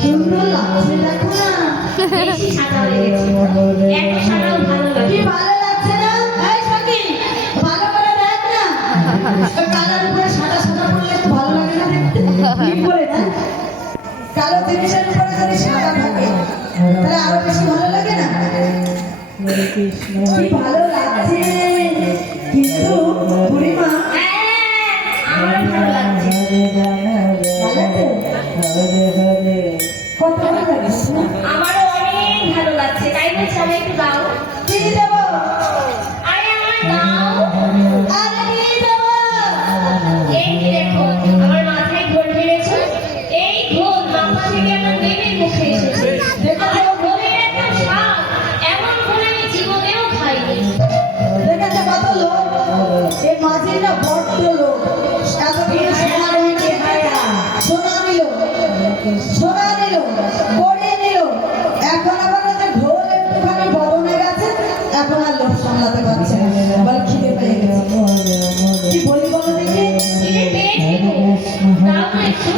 সুন্দর লাগছে দেখো না, বেশি সাদা হয়ে গেছে, এত সাদাও ভালো লাগে। কি ভালো লাগছে না? এই সখী, ভালো করে দেখ না, কালার উপরে সাদা সাদা পড়লে একটু ভালো লাগে না দেখতে? ঠিক বলেছি, কালো জিনিসের উপরে যদি সাদা থাকে তাহলে আরো বেশি ভালো লাগে না? কি ভালো লাগছে, কিন্তু বুড়িমা আমার ভালো লাগছে, কত ভালো লাগছে না? আমারও অনেক ভালো লাগছে, তাই বলছি আমি একটু দাও। কি দেবো? আরে আমার দাও। আরে কি দেবো? এই যে দেখো আমার মাথায় ঘোল মেরেছে, এই ঘোল মাথা থেকে আমার দেবীর মুখে এসেছে। আর ঘোলের একটা স্বাদ, এমন ঘোল আমি জীবনেও খাইনি। দেখেছে কত লোক, এই মাঝিরা বড্ড লোক, এতদিন সোনা নিয়ে সোনা নিল, সোনা নিল, পড়িয়ে নিল, এখন আবার ওই যে ঢোল একটুখানি বদনে গেছে, এখন আর লোক সামলাতে পারছে না, বলে খিদে পেয়ে গেছে। কি বলি বলো দেখি? খিদে পেয়েছে তো, দাও না একটু।